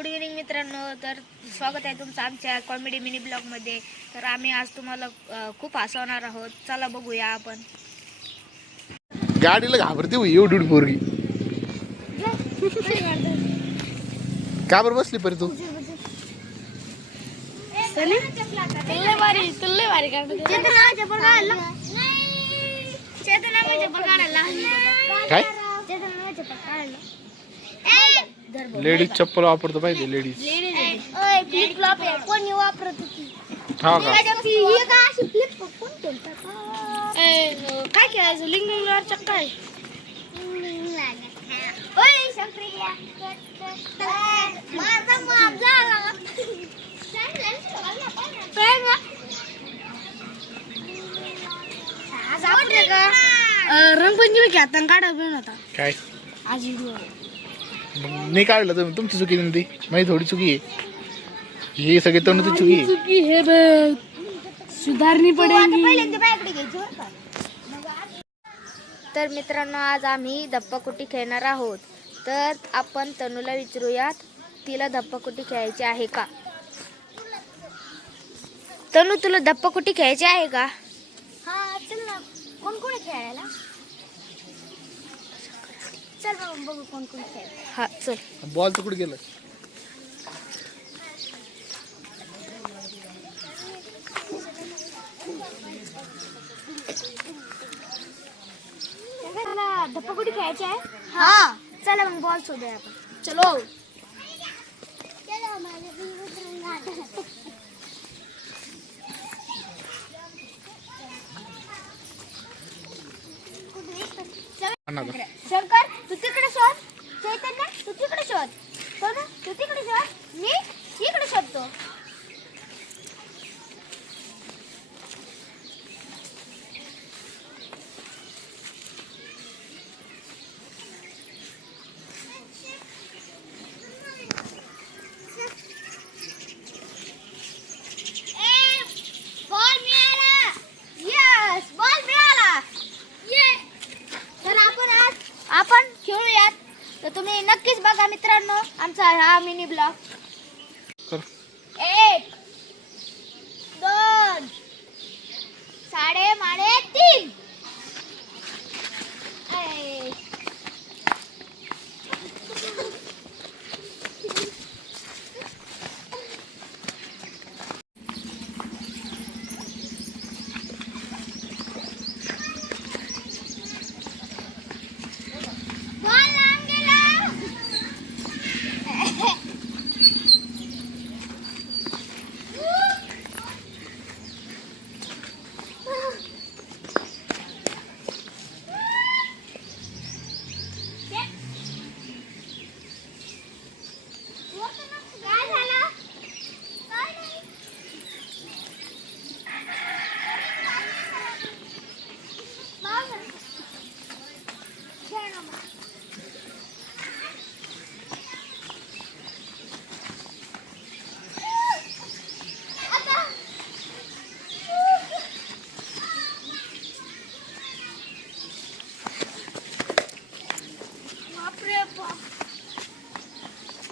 Good evening मित्रांनो. तर स्वागत आहे तुमचं आमच्या कॉमेडी मिनी ब्लॉगमध्ये. तर आम्ही आज तुम्हाला खूप हसवणार आहोत. चला बघूया आपण. गाडीला घाबरते हो एवढी पोरगी. का बरं बसली परी तू? काय लेडीज चप्पल वापरतो पाहिजे लेडीज. कोणी वापरत होती? हा का? काय खेळायचं? लिंग काय? रंगपंचमी खेळताना काढा पण होता काय आज नाही काढलं तुम्ही? तुमची चुकी नाही ती, माझी थोडी चुकी आहे. ही सगळी तरुणाची चुकी आहे. चुकी हे सुधारणी पडेल. तर मित्रांनो, आज आम्ही धप्पाकुटी खेळणार आहोत. तर आपण तनूला विचारूयात, तिला धप्पाकुटी खेळायची आहे का? तनू, तुला धप्पाकुटी खेळायची आहे का? हा चल ना. कोण कोण खेळायला? चल मग बघू कोण कोण खेळ. हा चल. बॉल तर कुठे गेलं? धप्पाकुटी खेळायची आहे. हा चला मग बॉल शोधूया आपण. चलो. शंकर तू तिकडे शोध. चैतन्य तू तिकडे शोध. सोनू तू तिकडे शोध. मी इकडे शोधतो. बॉल मिळाला. यस बॉल मिळाला. ये. तर आपण खेळूयात. तर तुम्ही नक्कीच बघा मित्रांनो आमचा हा मिनी ब्लॉग. कर. 1 2 साडे माडे 3.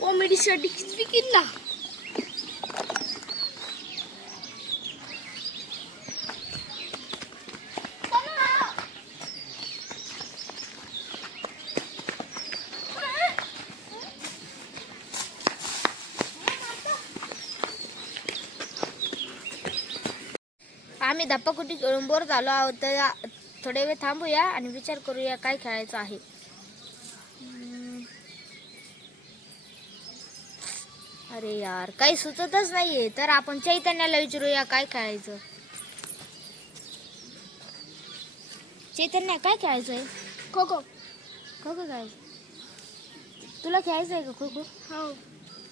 कॉमेडीसाठी किती किल्ला. आम्ही धप्पाकुटी खेळून बोर झालो आहोत. तर थोडे वेळ थांबूया आणि विचार करूया काय खेळायचं आहे. अरे यार, काही सुचतच नाहीये. तर आपण चैतन्याला विचारूया काय खेळायचं. चैतन्य, काय खेळायचंय? खो खो. खो खो खेळायचं. तुला खेळायचं आहे का खो खो? हो.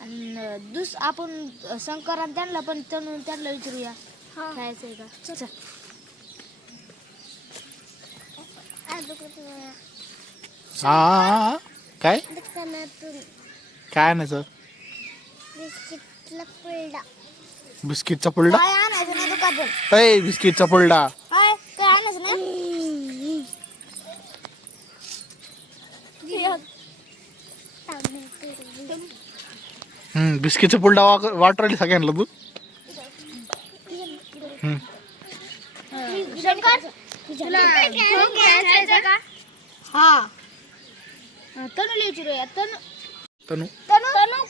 आणि आपण शंकर त्यांना पण त्यांना विचारूया खेळायचंय का. चल. हा काय दुकानातून काय आणायचं? बिस्किटला पुलडा. बिस्किटचा पुलडा? काय आणायचं ना दुकानातून? अय बिस्किटचा पुलडा. काय काय आणायचं ना? बिस्किटचा पुलडा वाटरली सगळ्यांना तू. शंकर तुला खेळून खेळायचं का? हा तनुला विचारूया. तनु तनु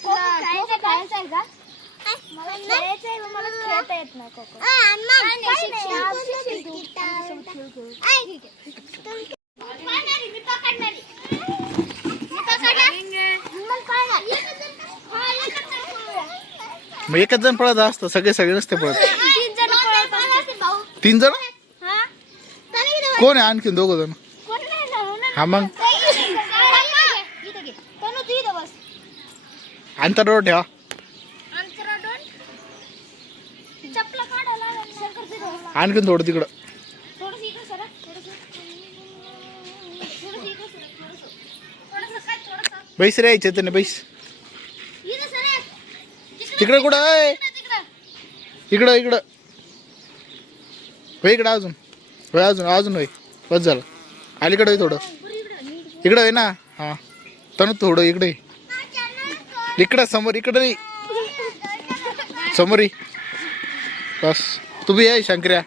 खेळायचं आहे का? मला खेळायचं आहे, मला खेळता येत नाही खो खो. मग एकच जण पळत असतं, सगळे नसते पळत. 3 जण कोण आहे? आणखीन 2 जण. हा मग अंतरावर ठेवा. आणखीन थोडं तिकडं. बैस रे चैतन्य बैस. तिकडं कुठं आहे? इकडं इकडं होय. इकडं अजून होय. अजून होय. बस झालं. अलीकडं थोडं. इकडं आहे ना. हा तनु थोडं इकडे. इकडं समोर. इकडं नाही समोर. बस तू बी आहे शंकर्या.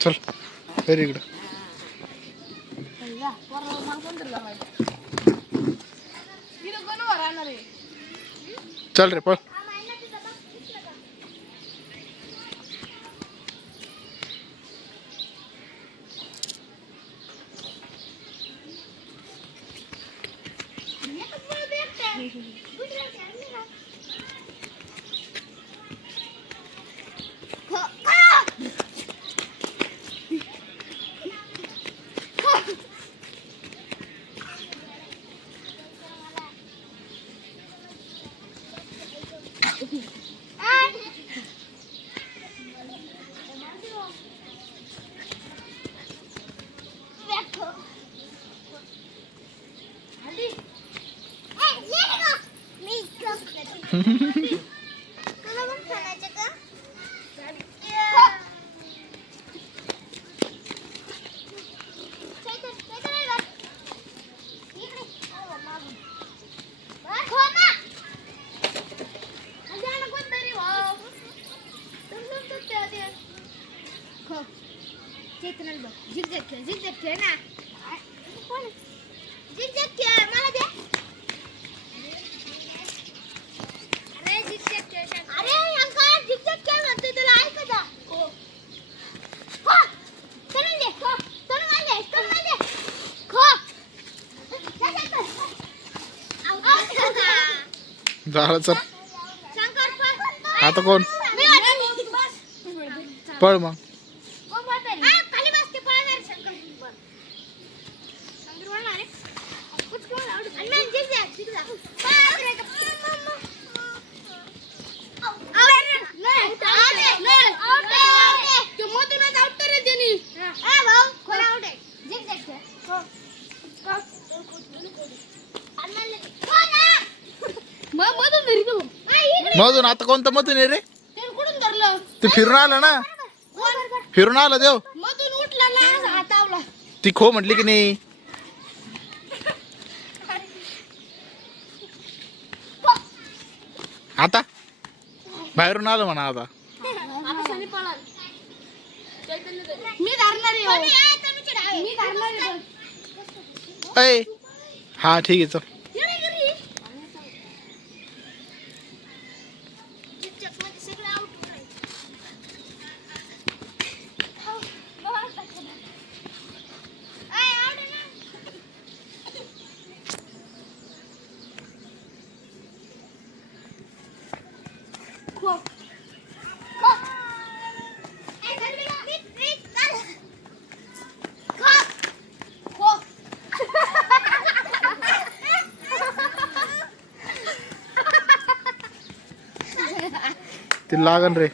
चल फेर इकडं. चल रे पळ. झिकझॅक खेळ ना. झिकझॅक खेळ मला दे. अरे झिकझॅक खेळ. अरे अंकल झिकझॅक खेळ म्हणतोय तुला. ऐक जा. हो चल दे. हो चल मला दे. खो झालं. चल शंकर पळ. आता कोण पळ मग. खाली बसते पळणार शंकर. शंकर पळणार रे. कुछ कोण आवड. आणि मग झिकझॅक मधून. आता कोणतं मधून आहे रे? ते फिरून आलं ना. फिरून आलं देव. मधून उठला ना हातावला. ती खो म्हटली की नाही. आता बाहेरून आलं म्हणा. आता मी धरणार आहे. मी धरणार आहे. ऐ हा ठीक आहे. चल ते लागन रे.